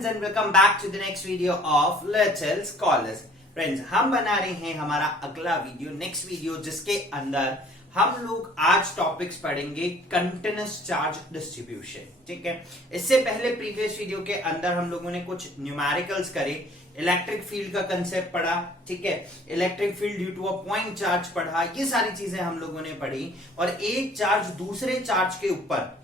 friends and welcome back to the next video of Little Scholars. Friends, हम बना रहे हैं हमारा अगला वीडियो, नेक्स्ट वीडियो, जिसके अंदर हम लोग आज टॉपिक्स पढ़ेंगे कंटिन्यूअस चार्ज डिस्ट्रीब्यूशन. ठीक है, इससे पहले प्रीवियस वीडियो के अंदर हम लोगों ने कुछ न्यूमेरिकल्स करे, इलेक्ट्रिक फील्ड का कंसेप्ट पढ़ा. ठीक है, electric field due to a point charge पढ़ा. ये सारी चीजें हम लोगों ने पढ़ी. और एक चार्ज दूसरे चार्ज के ऊपर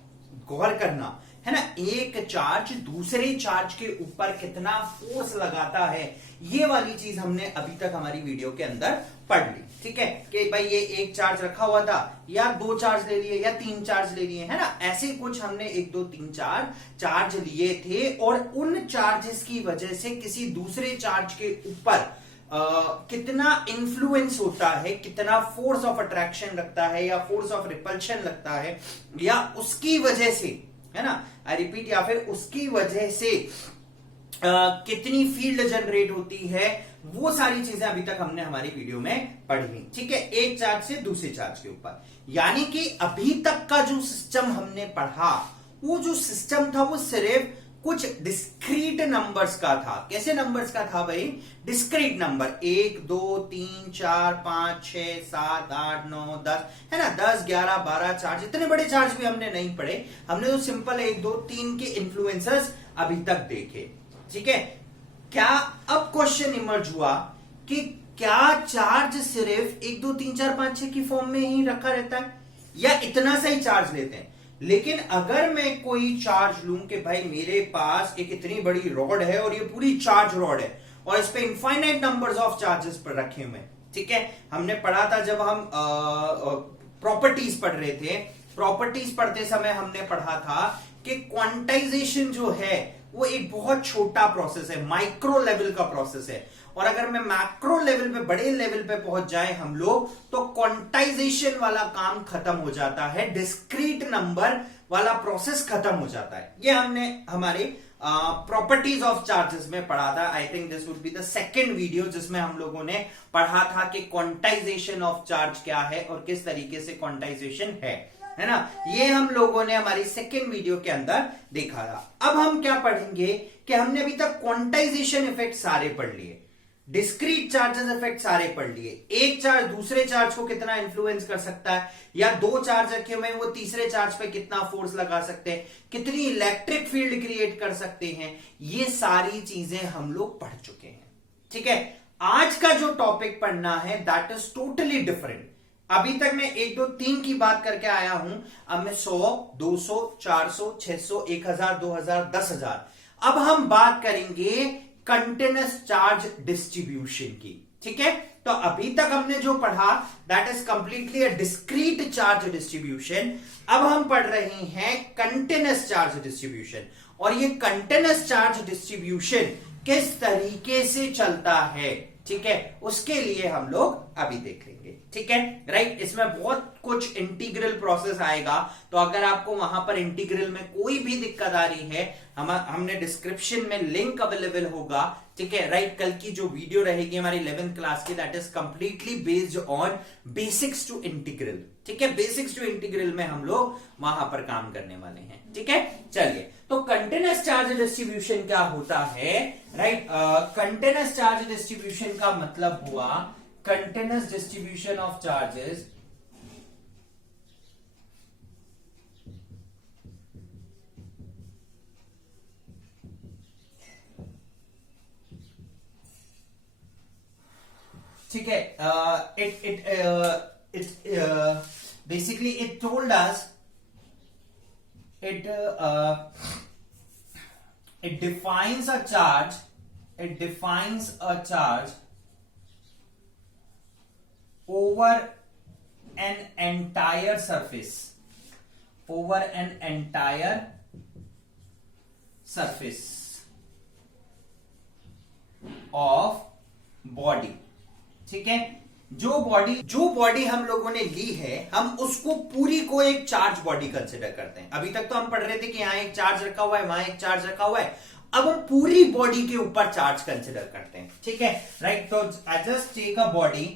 गौर करना है ना, एक चार्ज दूसरे चार्ज के ऊपर कितना फोर्स लगाता है, ये वाली चीज हमने अभी तक हमारी वीडियो के अंदर पढ़ ली. ठीक है कि भाई ये एक चार्ज रखा हुआ था, या दो चार्ज ले लिए, या तीन चार्ज ले लिए, है ना. ऐसे कुछ हमने एक दो तीन चार चार्ज लिए थे, और उन चार्जेस की वजह से किसी दूसरे चार्ज के ऊपर कितना इंफ्लुएंस होता है, कितना फोर्स ऑफ अट्रैक्शन लगता है, या फोर्स ऑफ रिपल्शन लगता है, या उसकी वजह से, है ना, आई रिपीट, या फिर उसकी वजह से कितनी फील्ड जनरेट होती है, वो सारी चीजें अभी तक हमने हमारी वीडियो में पढ़ी. ठीक है, एक चार्ज से दूसरे चार्ज के ऊपर. यानी कि अभी तक का जो सिस्टम हमने पढ़ा, वो जो सिस्टम था वो सिर्फ कुछ डिस्क्रीट नंबर्स का था. कैसे नंबर्स का था भाई? डिस्क्रीट नंबर, 1 2 3 4 5 6 7 8 9 10, है ना, 10 11 12 चार्ज. इतने बड़े चार्ज भी हमने नहीं पढ़े. हमने तो सिंपल 1 2 3 के इन्फ्लुएंसर्स अभी तक देखे. ठीक है, क्या अब क्वेश्चन इमर्ज हुआ कि क्या चार्ज सिर्फ 1 2 3 4 5 6 की फॉर्म में ही रखा रहता है, या इतना सा ही चार्ज लेते हैं? लेकिन अगर मैं कोई चार्ज लूं कि भाई मेरे पास एक इतनी बड़ी रॉड है, और ये पूरी चार्ज रॉड है, और इस पे इनफाइनाइट नंबर्स ऑफ चार्जेस पर रखे हुए. ठीक है, हमने पढ़ा था जब हम प्रॉपर्टीज पढ़ रहे थे. प्रॉपर्टीज पढ़ते समय हमने पढ़ा था कि क्वांटाइजेशन जो है वो एक बहुत छोटा प्रोसेस है, माइक्रो लेवल का प्रोसेस है. और अगर मैं मैक्रो लेवल पे, बड़े लेवल पे पहुंच जाए हम लोग, तो क्वांटाइजेशन वाला काम खत्म हो जाता है, डिस्क्रीट नंबर वाला प्रोसेस खत्म हो जाता है. ये हमने हमारे प्रॉपर्टीज ऑफ चार्जेस में पढ़ा था. I think this would be the second video जिसमें हम लोगों ने पढ़ा था कि क्वांटाइजेशन ऑफ चार्ज क्या है और किस तरीके से क्वांटाइजेशन है ना. ये हम लोगों ने हमारी सेकेंड वीडियो के अंदर देखा था. अब हम क्या पढ़ेंगे कि हमने अभी तक क्वांटाइजेशन इफेक्ट सारे पढ़ लिए, डिस्क्रीट चार्जेस इफेक्ट सारे पढ़ लिए, एक चार्ज दूसरे चार्ज को कितना इन्फ्लुएंस कर सकता है, या दो चार्ज रखे हुए हैं वो तीसरे चार्ज पे कितना फोर्स लगा सकते हैं, कितनी इलेक्ट्रिक फील्ड क्रिएट कर सकते हैं, ये सारी चीजें हम लोग पढ़ चुके हैं. ठीक है, आज का जो टॉपिक पढ़ना है दैट इज टोटली डिफरेंट. अभी तक मैं 1 2 3 की बात करके आया हूं, अब मैं 100 200 400 600 1000 2000 10000. अब हम बात करेंगे कंटिन्यूअस चार्ज डिस्ट्रीब्यूशन की. ठीक है, तो अभी तक हमने जो पढ़ा that is completely a discrete charge distribution. अब हम पढ़ रहे हैं कंटिन्यूअस चार्ज डिस्ट्रीब्यूशन. और ये कंटिन्यूअस चार्ज डिस्ट्रीब्यूशन किस तरीके से चलता है, ठीक है, उसके लिए हम लोग अभी देख लेंगे. ठीक है, राइट. इसमें बहुत कुछ इंटीग्रल प्रोसेस आएगा, तो अगर आपको वहां पर इंटीग्रल में कोई भी दिक्कत आ रही है, हमने डिस्क्रिप्शन में लिंक अवेलेबल होगा. ठीक है, राइट. कल की जो वीडियो रहेगी हमारी 11th क्लास की, that is completely based on basics to integral. ठीक है, बेसिक्स टू इंटीग्रल में हम लोग वहां पर काम करने वाले हैं. ठीक है, चलिए. तो कंटिन्यूअस चार्ज डिस्ट्रीब्यूशन क्या होता है, राइट. कंटिन्यूअस चार्ज डिस्ट्रीब्यूशन का मतलब हुआ कंटिन्यूअस डिस्ट्रीब्यूशन ऑफ चार्जेस ठीक है. Basically it told us it defines a charge, over an entire surface, of body. ठीक है, जो बॉडी हम लोगों ने ली है, हम उसको पूरी को एक चार्ज बॉडी कंसिडर करते हैं. अभी तक तो हम पढ़ रहे थे कि यहां एक चार्ज रखा हुआ है, वहां एक चार्ज रखा हुआ है. अब हम पूरी बॉडी के ऊपर चार्ज कंसिडर करते हैं. ठीक है, राइट. तो I just take a body.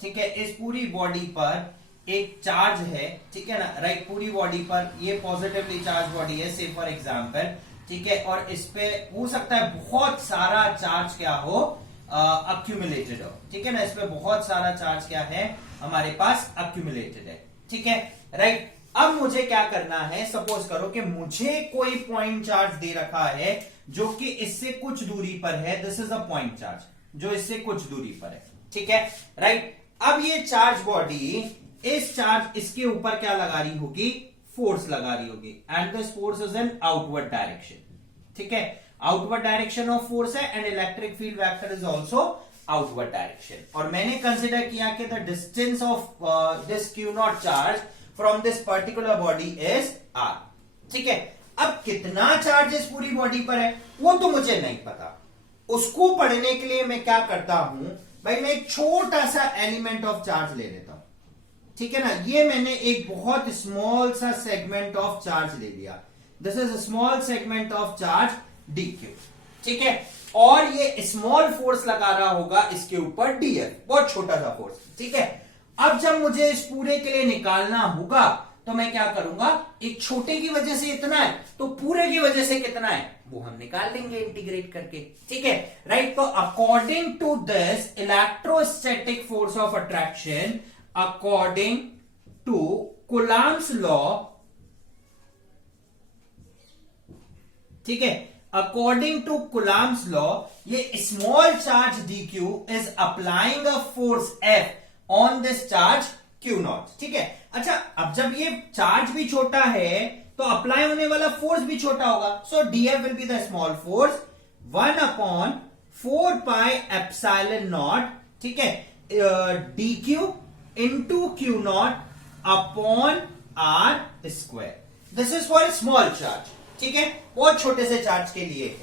ठीक है, इस पूरी बॉडी पर एक चार्ज है, ठीक है ना, राइट. पूरी बॉडी पर ये पॉजिटिवली चार्ज बॉडी है. से फॉर एग्जांपल ठीक है, और इस पे हो सकता है बहुत सारा चार्ज क्या हो, अक्यूमुलेटेड हो, ठीक है ना, इस पे बहुत सारा चार्ज क्या है हमारे पास अक्यूमुलेटेड है, ठीक है, राइट। अब मुझे क्या करना है, सपोज करो कि मुझे कोई पॉइंट चार्ज दे रखा है जो कि इससे कुछ दूरी पर है, this is a point charge जो इससे कुछ दूरी पर है, ठीक है, राइट। अब ये चार्ज बॉडी इस चार्ज इसके ऊपर क्या लगा रही होगी, फोर्स लगा रही होगी, and this force is in outward direction, ठीक है, आउटवर्ड डायरेक्शन ऑफ फोर्स है, and electric field vector is also outward direction. और मैंने कंसिडर किया कि the distance of this Q naught charge from this particular body is R, ठीक है। अब कितना चार्ज इस पूरी बॉडी पर है वो तो मुझे नहीं पता, उसको पढ़ने के लिए मैं क्या करता हूं भाई, मैं एक छोटा सा एलिमेंट ऑफ चार्ज ले लेता हूं, ठीक है ना, ये मैंने एक बहुत स्मॉल सा सेगमेंट ऑफ चार्ज ले लिया, this is small segment of charge dq, ठीक है, और ये स्मॉल फोर्स लगा रहा होगा इसके ऊपर df, बहुत छोटा सा फोर्स, ठीक है। अब जब मुझे इस पूरे के लिए निकालना होगा तो मैं क्या करूंगा, एक छोटे की वजह से इतना है तो पूरे की वजह से कितना है वो हम निकाल लेंगे इंटीग्रेट करके, ठीक है, राइट। तो according to this electrostatic force of attraction, according to Coulomb's law, ठीक है, अकॉर्डिंग टू कूलम्ब्स लॉ, ये small charge dq is applying a force F on this charge Q naught, ठीक है। अच्छा, अब जब ये चार्ज भी छोटा है तो अप्लाई होने वाला फोर्स भी छोटा होगा, सो dF will be the small force 1/4 pi epsilon naught, ठीक है, dq into Q naught upon R square, this is for small charge, ठीक है, बहुत छोटे से चार्ज के लिए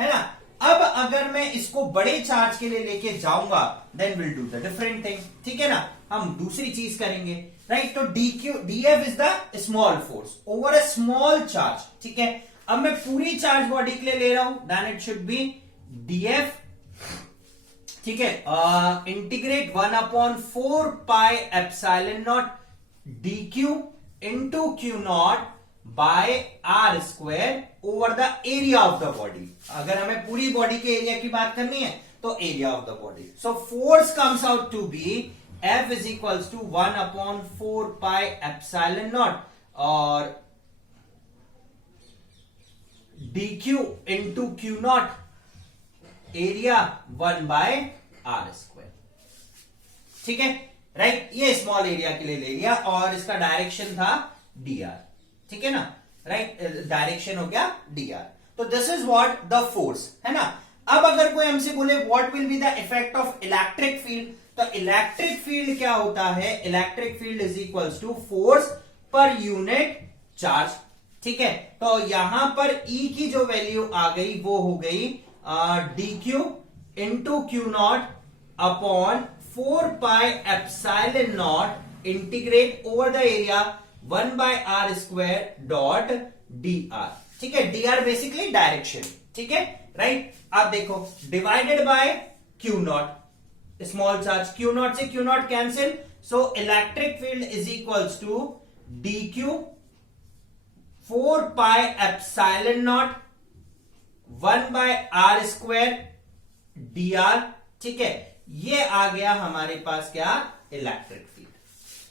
है ना। अब अगर मैं इसको बड़े चार्ज के लिए लेके जाऊंगा then will do the different thing, ठीक है ना, हम दूसरी चीज करेंगे, राइट। तो df is the small force over a small charge, ठीक है। अब मैं पूरी चार्ज बॉडी के लिए ले रहा हूं, then it should be df, ठीक है, integrate 1/4 pi epsilon naught dq into Q naught by R square over the area of the body. अगर हमें पूरी बॉडी के एरिया की बात करनी है तो area of the body, so force comes out to be F is equals to 1/4 pi epsilon naught और dq into Q naught area 1/r square, ठीक है, राइट। ये स्मॉल एरिया के लिए ले लिया और इसका डायरेक्शन था dr, ठीक है ना, राइट, डायरेक्शन हो गया dr। तो this is what the force है ना। अब अगर कोई हमसे बोले what will be the effect of electric field, तो इलेक्ट्रिक फील्ड क्या होता है, electric field is equals to force per unit charge, ठीक है। तो यहां पर E की जो वैल्यू आ गई वो हो गई dq into Q naught upon 4 pi epsilon naught integrate over the area 1/r square dot dr, ठीक है, dr बेसिकली डायरेक्शन, ठीक है, राइट। अब देखो divided by Q naught, small charge Q naught से Q naught cancel, so electric field is equals to dq 4 pi epsilon naught 1/r square dr, ठीक है, ये आ गया हमारे पास क्या, इलेक्ट्रिक फील्ड,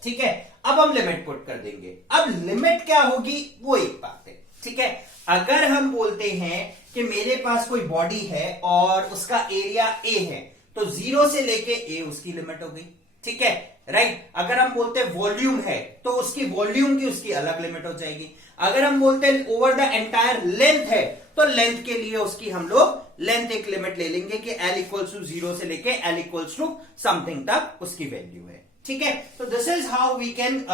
ठीक है। अब हम लिमिट पुट कर देंगे, अब लिमिट क्या होगी वो एक बात है, ठीक है। अगर हम बोलते हैं कि मेरे पास कोई बॉडी है और उसका एरिया ए है तो 0 से लेके ए उसकी लिमिट हो गई, ठीक है, राइट। अगर हम बोलते हैं वॉल्यूम है तो उसकी वॉल्यूम की उसकी अलग लिमिट हो जाएगी। अगर हम बोलते हैं ओवर द एंटायर लेंथ है तो लेंथ के लिए उसकी हम लोग लेंथ एक लिमिट ले लेंगे कि L इक्वल्स टू 0 से लेके L इक्वल्स टू समथिंग तक उसकी वैल्यू है, ठीक है। तो this is how we can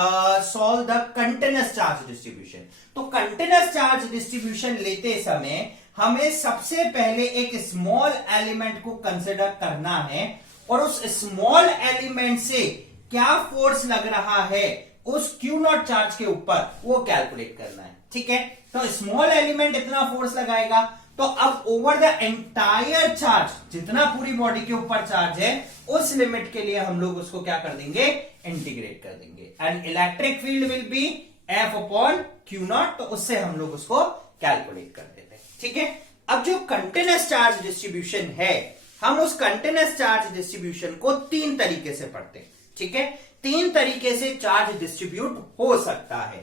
solve the continuous charge distribution. तो कंटिन्यूअस चार्ज डिस्ट्रीब्यूशन लेते समय हमें सबसे पहले एक स्मॉल एलिमेंट को कंसिडर करना है और उस स्मॉल एलिमेंट से क्या फोर्स लग रहा है उस Q नॉट चार्ज के ऊपर वो कैलकुलेट करना है, ठीक है। तो स्मॉल एलिमेंट इतना फोर्स लगाएगा, तो अब ओवर द एंटायर चार्ज जितना पूरी बॉडी के ऊपर चार्ज है उस लिमिट के लिए हम लोग उसको क्या कर देंगे, इंटीग्रेट कर देंगे, and electric field will be F upon Q not, तो उससे हम लोग उसको कैलकुलेट कर देते हैं, ठीक है। अब जो कंटिन्यूअस चार्ज डिस्ट्रीब्यूशन है, हम उस कंटिन्यूअस चार्ज डिस्ट्रीब्यूशन को तीन तरीके से पढ़ते हैं, ठीक है। तीन तरीके से चार्ज डिस्ट्रीब्यूट हो सकता है।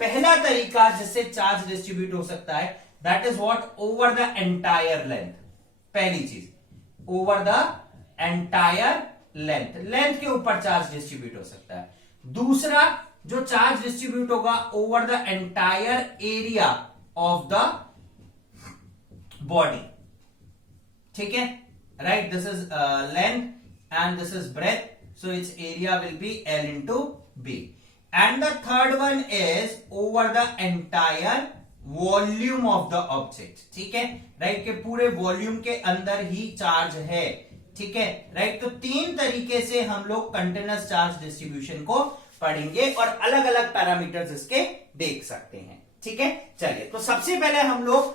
पहला तरीका जिससे चार्ज डिस्ट्रीब्यूट हो सकता है, that is what, over the entire length. पहली चीज, over the entire length, length के ऊपर चार्ज डिस्ट्रीब्यूट हो सकता है। दूसरा जो चार्ज डिस्ट्रीब्यूट होगा, over the entire area of the body, ठीक है, right. This is length and this is breadth, so its area will be L into B. And the third one is over the entire volume of the object, ठीक है, right, के पूरे volume के अंदर ही charge है, ठीक है, right. तो तीन तरीके से हम लोग कंटिन्यूअस चार्ज डिस्ट्रीब्यूशन को पढ़ेंगे और अलग अलग पैरामीटर्स इसके देख सकते हैं, ठीक है। चलिए, तो सबसे पहले हम लोग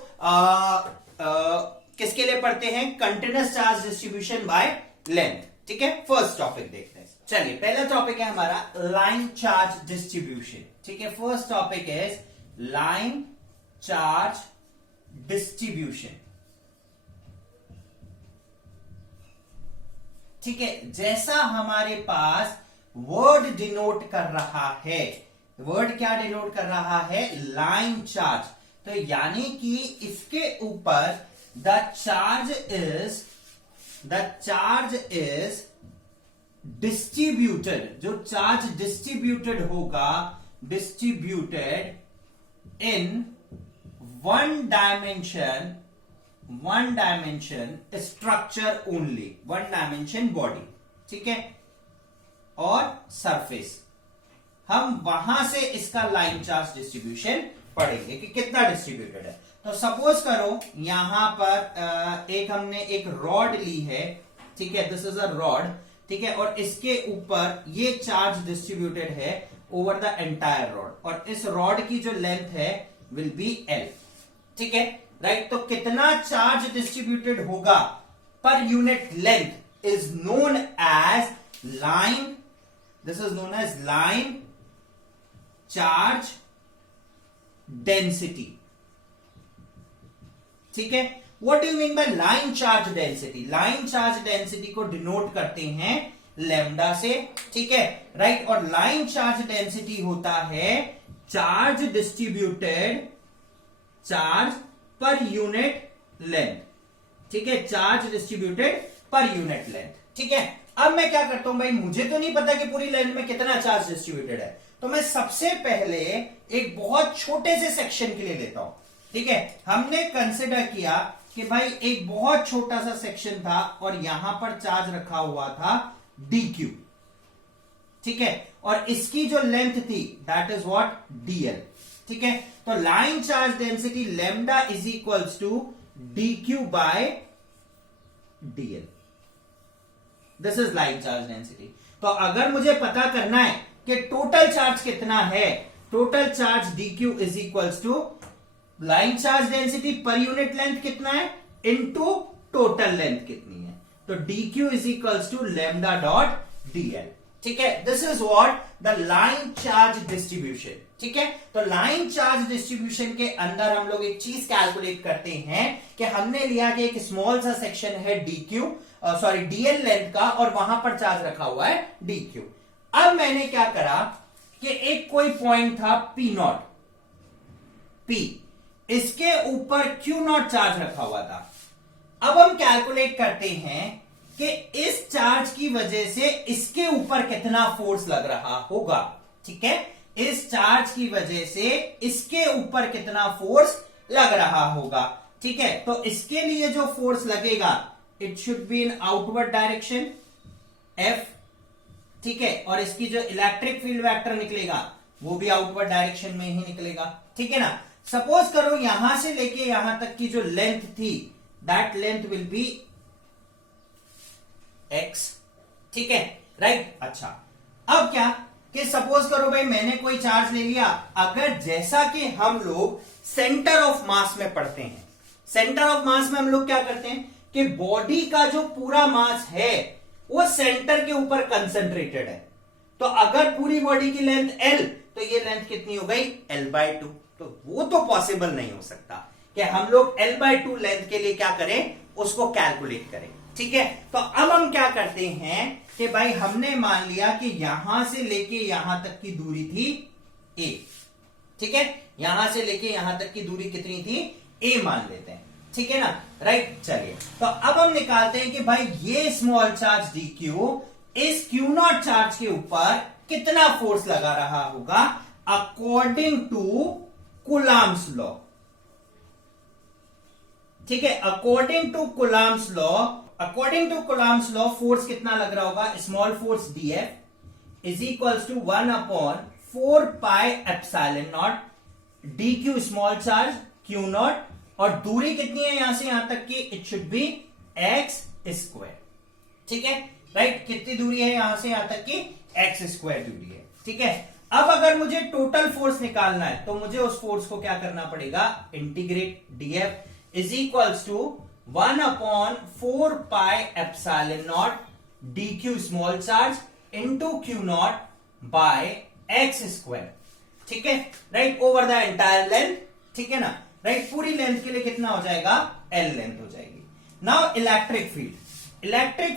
किसके लिए पढ़ते हैं, continuous charge distribution by length, ठीक है। फर्स्ट टॉपिक देखते हैं। चलिए, पहला टॉपिक है हमारा लाइन चार्ज डिस्ट्रीब्यूशन, ठीक है। First topic is line charge distribution, ठीक है। जैसा हमारे पास वर्ड डिनोट कर रहा है, वर्ड क्या डिनोट कर रहा है, लाइन चार्ज। तो यानी कि इसके ऊपर द चार्ज इज डिस्ट्रीब्यूटेड, जो चार्ज डिस्ट्रीब्यूटेड होगा, distributed in one dimension structure only, one dimension body, ठीक है, और सरफेस। हम वहां से इसका लाइन चार्ज डिस्ट्रीब्यूशन पढ़ेंगे कि कितना डिस्ट्रीब्यूटेड है। तो सपोज करो यहां पर हमने एक रॉड ली है, ठीक है, दिस इज अ रॉड, ठीक है, और इसके ऊपर ये चार्ज डिस्ट्रीब्यूटेड है ओवर द एंटायर रॉड, और इस रॉड की जो लेंथ है विल बी L, ठीक है, राइट। तो कितना चार्ज डिस्ट्रीब्यूटेड होगा per unit length is known as line, this is known as line charge density, ठीक है। What do you mean by line charge density, line charge density को denote करते हैं लैम्डा से, ठीक है, राइट। और लाइन चार्ज डेंसिटी होता है चार्ज डिस्ट्रीब्यूटेड, चार्ज पर यूनिट लेंथ, ठीक है, चार्ज डिस्ट्रीब्यूटेड पर यूनिट लेंथ, ठीक है। अब मैं क्या करता हूं भाई, मुझे तो नहीं पता कि पूरी लेंथ में कितना चार्ज डिस्ट्रीब्यूटेड है, तो मैं सबसे पहले एक बहुत छोटे से सेक्शन के लिए लेता हूं, ठीक है। हमने कंसिडर किया कि भाई एक बहुत छोटा सा सेक्शन था और यहां पर चार्ज रखा हुआ था dq, ठीक है, और इसकी जो लेंथ थी दैट इज व्हाट, dl, ठीक है। तो line charge density lambda is equals to dq by dl, this is line charge density. तो अगर मुझे पता करना है कि टोटल चार्ज कितना है, total charge dq is equals to line charge density per unit length कितना है इनटू टोटल लेंथ कितनी है, तो dq is equals to lambda dot dl, ठीक है। This is what the line charge distribution, ठीक है। तो लाइन चार्ज डिस्ट्रीब्यूशन के अंदर हम लोग एक चीज कैलकुलेट करते हैं कि हमने लिया कि एक स्मॉल सा सेक्शन है dl लेंथ का, और वहां पर चार्ज रखा हुआ है dq। अब मैंने क्या करा कि एक कोई पॉइंट था p0, p, इसके ऊपर q0 चार्ज रखा हुआ था। अब हम कैलकुलेट करते हैं कि इस चार्ज की वजह से इसके ऊपर कितना फोर्स लग रहा होगा, ठीक है, इस चार्ज की वजह से इसके ऊपर कितना फोर्स लग रहा होगा, ठीक है। तो इसके लिए जो फोर्स लगेगा it should be in outward direction F, ठीक है, और इसकी जो इलेक्ट्रिक फील्ड वेक्टर निकलेगा वो भी आउटवर्ड डायरेक्शन में ही निकलेगा, ठीक है ना। सपोज करो यहां से लेके यहां तक की जो लेंथ थी that length will be x, ठीक है, राइट। अच्छा, अब क्या कि सपोज करो भाई मैंने कोई चार्ज ले लिया, अगर जैसा कि हम लोग सेंटर ऑफ मास में पढ़ते हैं, सेंटर ऑफ मास में हम लोग क्या करते हैं कि बॉडी का जो पूरा मास है वो सेंटर के ऊपर कंसंट्रेटेड है। तो अगर पूरी बॉडी की लेंथ L, तो ये लेंथ कितनी हो गई L/2, तो वो तो पॉसिबल नहीं हो सकता। कि हम लोग L/2 लेंथ के लिए क्या करें, उसको कैलकुलेट करें। ठीक है, तो अब हम क्या करते हैं कि भाई हमने मान लिया कि यहां से लेके यहां तक की दूरी थी a। ठीक है, यहां से लेके यहां तक की दूरी कितनी थी, a मान लेते हैं। ठीक है ना, राइट। चलिए, तो अब हम निकालते हैं कि भाई ये स्मॉल चार्ज dq इस Q0 चार्ज के ऊपर कितना फोर्स लगा रहा होगा अकॉर्डिंग टू कूलम्ब्स लॉ। ठीक है, according to Coulomb's law force कितना लग रहा होगा, small force dF is equals to 1/4πε0 dq small charge Q0, और दूरी कितनी है यहां से यहां तक की, इट शुड बी x²। ठीक है, राइट। कितनी दूरी है यहां से यहां तक की, x² दूरी है। ठीक है, अब अगर मुझे टोटल फोर्स निकालना है तो मुझे उस फोर्स को क्या करना पड़ेगा, integrate dF is equals to 1/4πε0 dq small charge into Q0 by x²। ठीक है, right, over the entire length. ठीक है ना, राइट, पूरी लेंथ के लिए कितना हो जाएगा, L लेंथ हो जाएगी। नाउ इलेक्ट्रिक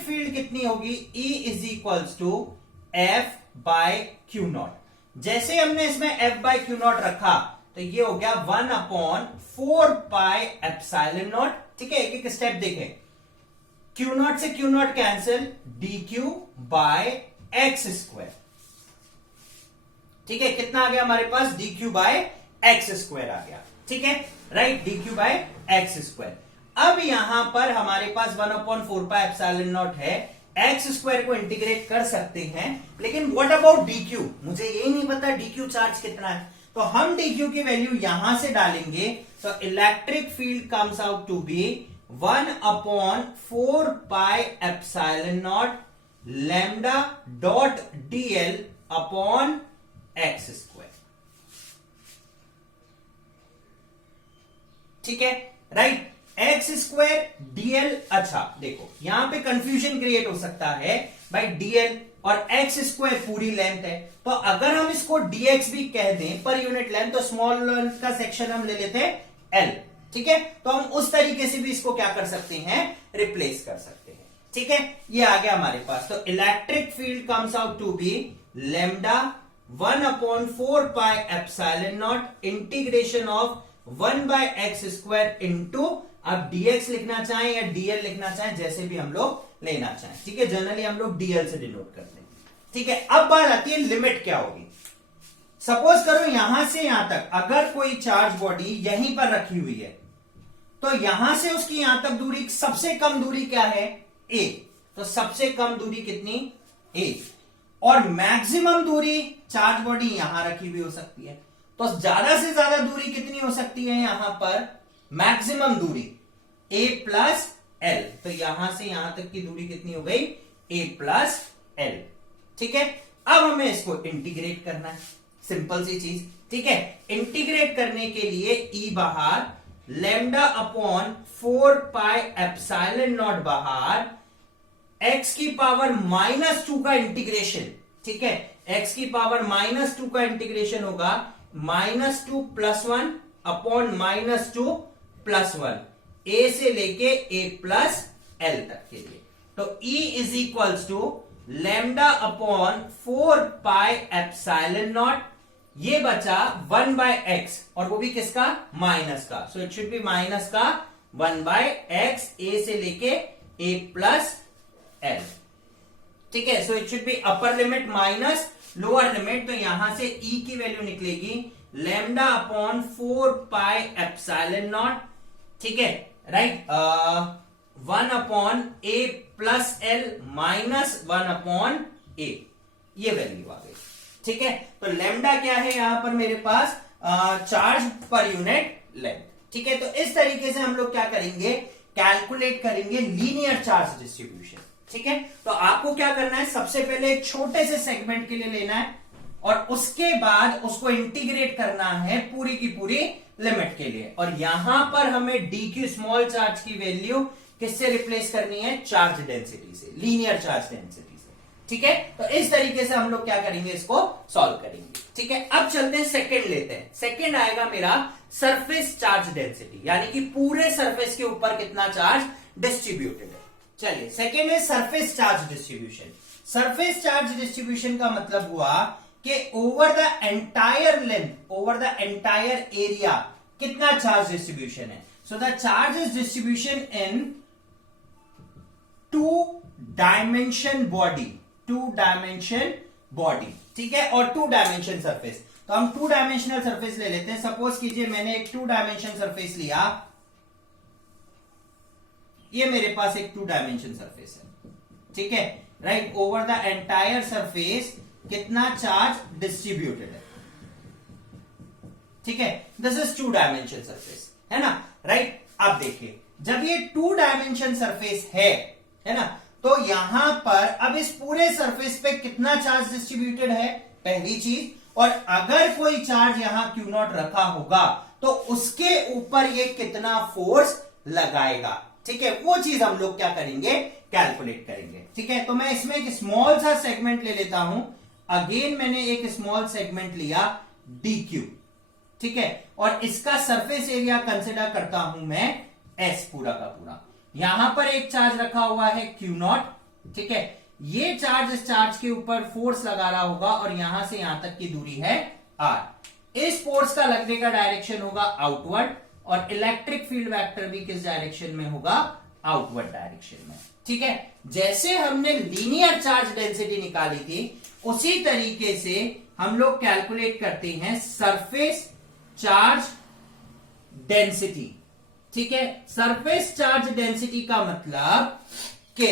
फील्ड कितनी होगी, E is equals to F/Q0। जैसे हमने इसमें F/Q0 रखा तो ये हो गया 1/4πε0। ठीक है, एक एक स्टेप देखें, Q0 से Q0 कैंसिल, dq/x²। ठीक है, कितना आ गया हमारे पास, dq/x² आ गया। ठीक है, राइट, dq/x²। अब यहां पर हमारे पास 1/4πε0 है, x² को इंटीग्रेट कर सकते हैं, लेकिन व्हाट अबाउट dq, मुझे यही नहीं पता dq चार्ज कितना है, तो हम dq की वैल्यू यहां से डालेंगे, तो electric field comes out to be 1/4πε0 lambda dot dl upon x²। ठीक है, राइट, x² dl। अच्छा देखो, यहां पे कंफ्यूजन क्रिएट हो सकता है भाई, dl और x² पूरी लेंथ है, तो अगर हम इसको dx भी कह दें पर यूनिट लेंथ, तो स्मॉल लेंथ का सेक्शन हम ले लेते हैं l। ठीक है, तो हम उस तरीके से भी इसको क्या कर सकते हैं, रिप्लेस कर सकते हैं। ठीक है, ये आ गया हमारे पास, तो electric field comes out to be lambda 1/4πε0 integration of 1/x² into, अब dx लिखना चाहें या dl लिखना चाहें, जैसे भी हम लोग लेना चाहें। ठीक है, जनरली हम लोग dl से डिनोट करते हैं। ठीक है, अब बात आती है लिमिट क्या होगी। सपोज करो यहां से यहां तक अगर कोई चार्ज बॉडी यहीं पर रखी हुई है, तो यहां से उसकी यहां तक दूरी, सबसे कम दूरी क्या है, a। तो सबसे कम दूरी कितनी, a, और मैक्सिमम दूरी चार्ज बॉडी यहां रखी हुई हो सकती है, तो ज्यादा से ज्यादा दूरी कितनी हो सकती है यहां पर, मैक्सिमम दूरी a+l। तो यहां से यहां तक की दूरी कितनी हो गई, a+l। ठीक है, अब हमें इसको इंटीग्रेट करना है, सिंपल सी चीज। ठीक है, इंटीग्रेट करने के लिए e बाहर, लैम्डा अपॉन 4πε0 बाहर, x की पावर -2 का इंटीग्रेशन। ठीक है, x की पावर -2 का इंटीग्रेशन होगा -2 + 1 अपॉन -2 + 1, a से लेके a+l तक के लिए। तो E is equals to lambda upon 4πε0, ये बचा 1/x, और वो भी किसका, माइनस का, so it should B minus का 1/x, a से लेके a+l। ठीक है, so it should B upper limit minus lower limit, तो यहां से E की वैल्यू निकलेगी लैम्डा अपॉन 4πε0। ठीक है, राइट, 1/a+l माइनस 1/a, ये वैल्यू आ गई। ठीक है, तो लैम्डा क्या है यहां पर मेरे पास, चार्ज पर यूनिट लेंथ। ठीक है, तो इस तरीके से हम लोग क्या करेंगे, कैलकुलेट करेंगे लीनियर चार्ज डिस्ट्रीब्यूशन। ठीक है, तो आपको क्या करना है, सबसे पहले एक छोटे से सेगमेंट के लिए लेना है, और उसके बाद उसको इंटीग्रेट करना है पूरी की पूरी लिमिट के लिए, और यहां पर हमें dq स्मॉल चार्ज की वैल्यू किससे रिप्लेस करनी है, चार्ज डेंसिटी से, लीनियर चार्ज डेंसिटी से। ठीक है, तो इस तरीके से हम लोग क्या करेंगे, इसको सॉल्व करेंगे। ठीक है, अब चलते हैं सेकंड लेते हैं। सेकंड आएगा मेरा सरफेस चार्ज डेंसिटी, यानी कि पूरे सरफेस के ऊपर कितना चार्ज डिस्ट्रीब्यूटेड है। चलिए, सेकेंड है surface charge distribution. Surface charge distribution का मतलब हुआ कि over the entire length, over the entire area कितना चार्ज डिस्ट्रीब्यूशन है। So the charge is distribution in two dimension body, two dimension body, ठीक है, और टू डायमेंशन सरफेस। तो हम टू डायमेंशनल सरफेस ले लेते हैं। सपोज कीजिए मैंने एक टू डायमेंशन सरफेस लिया, ये मेरे पास एक टू डायमेंशन सरफेस है, ठीक है, right. Over the entire surface कितना चार्ज डिस्ट्रीब्यूटेड है, ठीक है, this is two dimension surface, है ना, राइट। अब देखिए, जब ये टू डायमेंशन सरफेस है ना, तो यहां पर अब इस पूरे सरफेस पे कितना चार्ज डिस्ट्रीब्यूटेड है, पहली चीज। और अगर कोई चार्ज यहां क्यू नॉट रखा होगा तो उसके ऊपर ये कितना फोर्स लगाएगा, ठीक है, वो चीज हम लोग क्या करेंगे, कैलकुलेट करेंगे, ठीक है। तो मैं इसमें एक स्मॉल सा सेगमेंट ले लेता हूं। अगेन मैंने एक स्मॉल सेगमेंट लिया DQ, ठीक है, और इसका सरफेस एरिया कंसिडर करता हूं मैं S पूरा का पूरा। यहां पर एक चार्ज रखा हुआ है Q0, ठीक है, ये चार्ज इस चार्ज के ऊपर फोर्स लगा रहा होगा और यहां से यहां तक की दूरी है R। इस फोर्स का लगने का डायरेक्शन होगा आउटवर्ड, और इलेक्ट्रिक फील्ड वेक्टर भी किस डायरेक्शन में होगा, आउटवर्ड डायरेक्शन में, ठीक है। जैसे हमने लीनियर चार्ज डेंसिटी निकाली थी, उसी तरीके से हम लोग कैलकुलेट करते हैं सरफेस चार्ज डेंसिटी, ठीक है। सरफेस चार्ज डेंसिटी का मतलब कि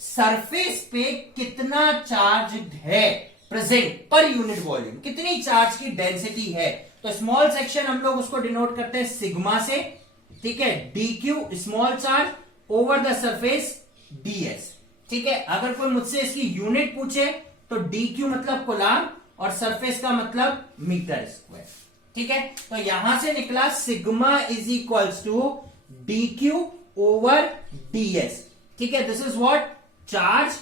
सरफेस पे कितना चार्ज है प्रेजेंट पर यूनिट वॉल्यूम, कितनी चार्ज की डेंसिटी है। तो स्मॉल सेक्शन हम लोग उसको डिनोट करते हैं सिग्मा से, ठीक है, DQ small charge over the surface DS, ठीक है। अगर कोई मुझसे इसकी यूनिट पूछे तो DQ मतलब कूलाम और सरफेस का मतलब मीटर स्क्वायर, ठीक है। तो यहां से निकला sigma is equals to DQ over DS, ठीक है। दिस इज व्हाट, चार्ज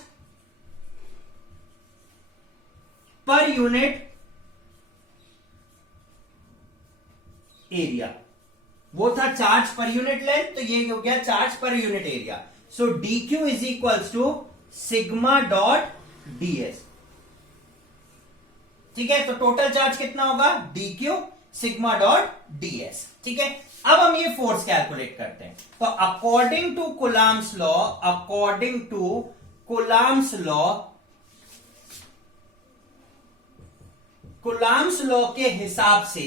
पर यूनिट एरिया, वो था चार्ज पर यूनिट लेंथ, तो ये हो गया चार्ज पर unit area. So DQ is equals to sigma dot DS, ठीक है। तो टोटल चार्ज कितना होगा, DQ सिग्मा डॉट DS, ठीक है। अब हम ये फोर्स कैलकुलेट करते हैं। तो according to Coulomb's law, according to Coulomb's law, Coulomb's law के हिसाब से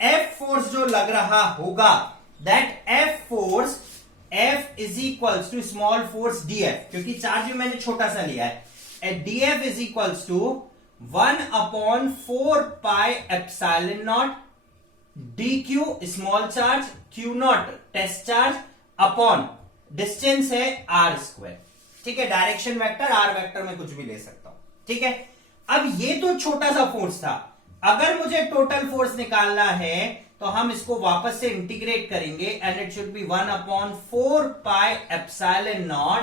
F फोर्स जो लग रहा होगा, that F force, F is equals to small force DF, क्योंकि चार्ज भी मैंने छोटा सा लिया है। DF is equals to 1/4 pi epsilon naught DQ small charge, Q0 test charge upon distance है R स्क्वायर, ठीक है। डायरेक्शन वेक्टर R वेक्टर में कुछ भी ले सकता हूं, ठीक है। अब ये तो छोटा सा फोर्स था, अगर मुझे टोटल फोर्स निकालना है तो हम इसको वापस से इंटीग्रेट करेंगे and it should B 1/4 pi epsilon naught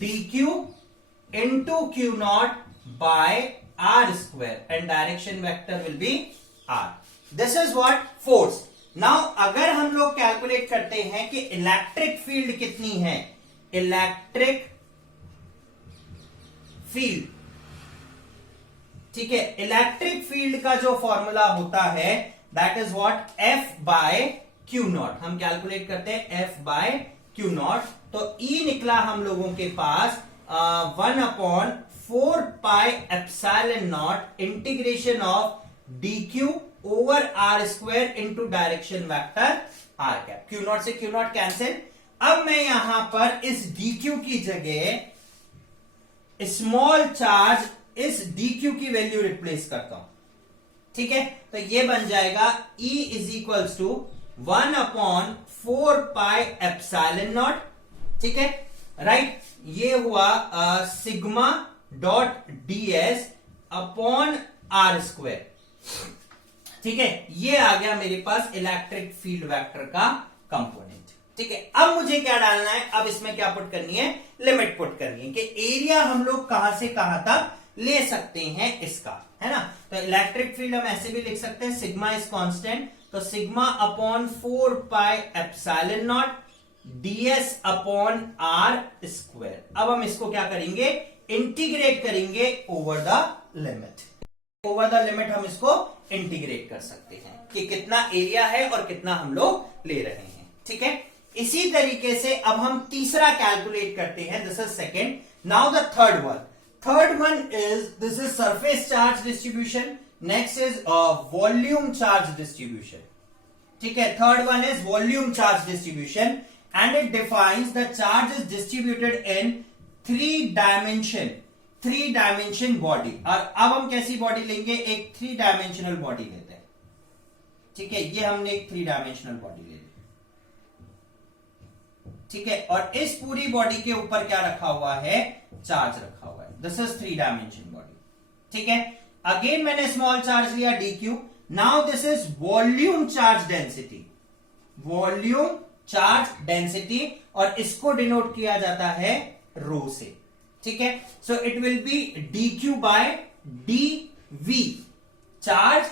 DQ into Q0 by R square and direction vector will be R. This is what force. Now अगर हम लोग कैलकुलेट करते हैं कि इलेक्ट्रिक फील्ड कितनी है, इलेक्ट्रिक फील्ड, ठीक है, इलेक्ट्रिक फील्ड का जो फॉर्मूला होता है that is what, F by Q0। हम कैलकुलेट करते हैं F बाय Q0, तो E निकला हम लोगों के पास 1/4 pi epsilon not integration of DQ over R square into direction vector R cap. Q0 से Q0 कैंसिल। अब मैं यहां पर इस DQ की जगह स्मॉल चार्ज इस DQ की वैल्यू रिप्लेस करता हूं, ठीक है। तो ये बन जाएगा E is equals to 1/4 pi epsilon naught, ठीक है, राइट। ये हुआ sigma dot DS upon R square, ठीक है। ये आ गया मेरे पास इलेक्ट्रिक फील्ड वेक्टर का कंपोनेंट, ठीक है। अब मुझे क्या डालना है, अब इसमें क्या पुट करनी है, लिमिट पुट करनी है कि एरिया हम लोग कहां से कहां तक ले सकते हैं इसका, है ना। तो इलेक्ट्रिक फील्ड हम ऐसे भी लिख सकते हैं, सिग्मा इज कांस्टेंट, तो sigma upon 4 pi epsilon naught ds upon R square. अब हम इसको क्या करेंगे, इंटीग्रेट करेंगे over the limit. Over the limit हम इसको इंटीग्रेट कर सकते हैं कि कितना एरिया है और कितना हम लोग ले रहे हैं। ठीक है, इसी तरीके से अब हम तीसरा कैलकुलेट करते हैं, this is second. Now the third one is this is surface charge distribution, next is volume charge distribution. ठीक है, third one is volume charge distribution and it defines the charge is distributed in three dimension body. और अब हम कैसी body लेंगे, एक 3 dimensional body लेते हैं। ठीक है, ये हमने एक 3 डायमेंशनल बॉडी ले ली। ठीक है, और इस पूरी बॉडी के ऊपर क्या रखा हुआ है, चार्ज रखा हुआ है। This is 3 dimension body. ठीक है, अगेन मैंने स्मॉल चार्ज लिया dq। Now this is volume charge density, volume charge density, और इसको डिनोट किया जाता है रो से। ठीक है, so it will be dq by dv, charge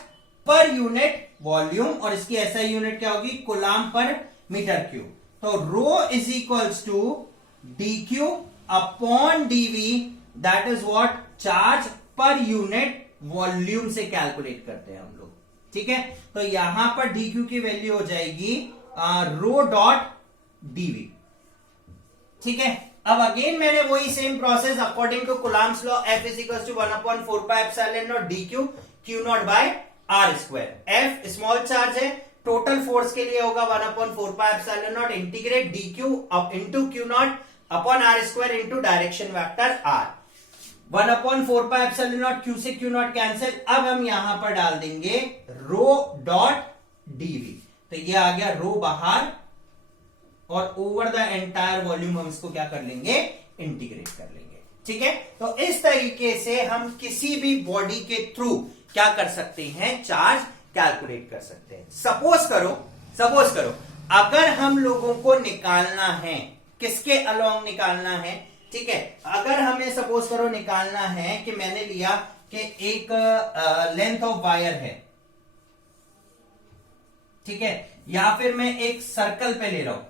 पर यूनिट वॉल्यूम, और इसकी ऐसा यूनिट क्या होगी, कूलाम पर मीटर क्यूब। तो rho is equals to dq upon dv, that is what, charge पर यूनिट वॉल्यूम से कैलकुलेट करते हैं हम लोग। ठीक है, तो यहां पर dq की वैल्यू हो जाएगी रो डॉट dv। ठीक है, अब अगेन मैंने वही same process according to Coulomb's law, F is equal to 1/4 pi epsilon naught dq q naught by r square. F small charge है, टोटल फोर्स के लिए होगा 1/4 pi epsilon naught integrate dq into q naught upon r square into direction vector r। 1/4 pi epsilon naught, q से q naught cancel. अब हम यहां पर डाल देंगे रो डॉट dv, तो ये आ गया रो बाहर, और ओवर द एंटायर वॉल्यूम हम इसको क्या कर लेंगे, इंटीग्रेट कर लेंगे। ठीक है, तो इस तरीके से हम किसी भी बॉडी के थ्रू क्या कर सकते हैं, चार्ज कैलकुलेट कर सकते हैं। सपोज करो अगर हम लोगों को निकालना है, किसके अलोंग निकालना है। ठीक है, अगर हमें सपोज करो निकालना है कि मैंने लिया कि एक लेंथ ऑफ वायर है। ठीक है, या फिर मैं एक सर्कल पे ले रहा हूं,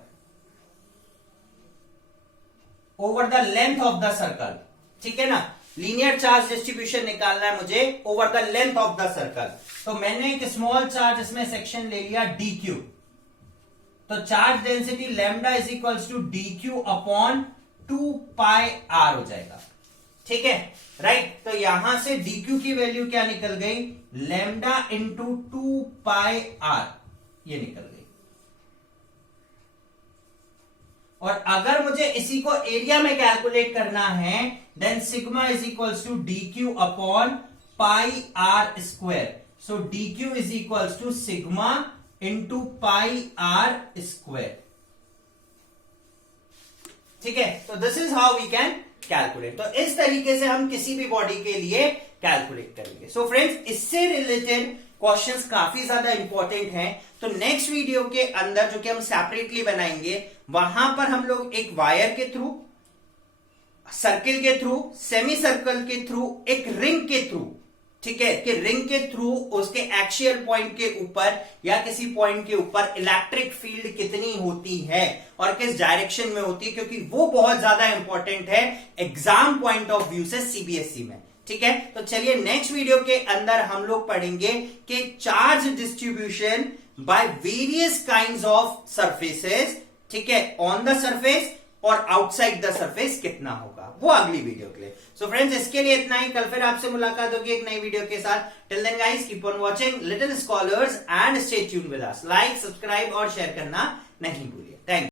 over the length of the circle. ठीक है ना, लीनियर चार्ज डिस्ट्रीब्यूशन निकालना है मुझे over the length of the circle. तो मैंने एक स्मॉल चार्ज इसमें सेक्शन ले लिया dq, तो charge density lambda is equals to dq upon 2 pi r हो जाएगा। ठीक है, राइट, तो यहां से dq की वैल्यू क्या निकल गई, लैम्डा इंटू 2 पाई r, ये निकल गई। और अगर मुझे इसी को एरिया में कैलकुलेट करना है, then sigma is equals to dq upon pi r square. So dq is equals to sigma into pi r square. ठीक है, तो this is how we can calculate. तो इस तरीके से हम किसी भी बॉडी के लिए कैलकुलेट करेंगे। सो फ्रेंड्स, इससे रिलेटेड क्वेश्चंस काफी ज्यादा इंपॉर्टेंट हैं। तो नेक्स्ट वीडियो के अंदर जो कि हम सेपरेटली बनाएंगे, वहां पर हम लोग एक वायर के थ्रू, सर्किल के थ्रू, सेमी सर्कल के थ्रू, एक रिंग के थ्रू, ठीक है, कि रिंग के थ्रू उसके एक्सियल पॉइंट के ऊपर या किसी पॉइंट के ऊपर इलेक्ट्रिक फील्ड कितनी होती है और किस डायरेक्शन में होती है, क्योंकि वो बहुत ज्यादा इंपॉर्टेंट है एग्जाम पॉइंट ऑफ व्यू से सीबीएसई में। ठीक है, तो चलिए नेक्स्ट वीडियो के अंदर हम लोग पढ़ेंगे कि charge distribution by various kinds of surfaces, ठीक है, ऑन द सरफेस और आउटसाइड द सरफेस कितना होगा, वो अगली वीडियो के लिए। सो फ्रेंड्स, इसके लिए इतना ही। कल फिर आपसे मुलाकात होगी एक नई वीडियो के साथ। Till then guys, keep on watching Little Scholars and stay tuned with us. Like, subscribe और शेयर करना नहीं भूलिए। Thank you.